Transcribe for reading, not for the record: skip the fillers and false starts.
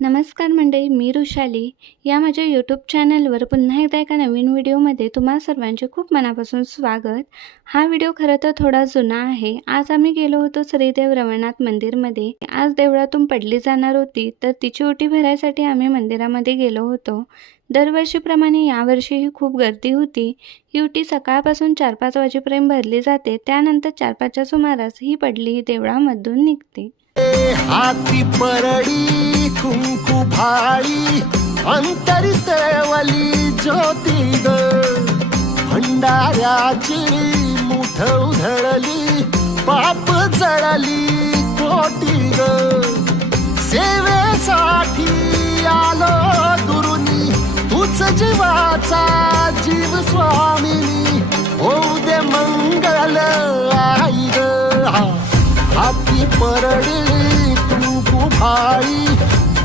नमस्कार मंडळी, मी वृषाली. या माझ्या यूट्यूब चॅनलवर पुन्हा एकदा एका नवीन व्हिडिओमध्ये तुम्हा सर्वांचे खूप मनापासून स्वागत. हा व्हिडिओ खरं तर थोडा जुना आहे. आज आम्ही गेलो होतो श्रीदेव रवळनाथ मंदिरमध्ये. आज देवळातून पडली जाणार होती, तर तिची ओटी भरायसाठी आम्ही मंदिरामध्ये गेलो होतो. दरवर्षीप्रमाणे यावर्षीही खूप गर्दी होती. ही ओटी सकाळपासून 4-5 वाजेपर्यंत भरली जाते. त्यानंतर 4-5च्या सुमारास ही पडली देवळामधून निघते. हाती परडी कुंकू भाळी अंतरितवली ज्योती ग भंडाऱ्याची मुठ उधळली पाप जळली कोटी ग सेवेसाठी आलो दुरुनी तूच जीवाचा जीव स्वामिनी होऊ दे मंगल आई ग हाती परडी कुंकू भाळी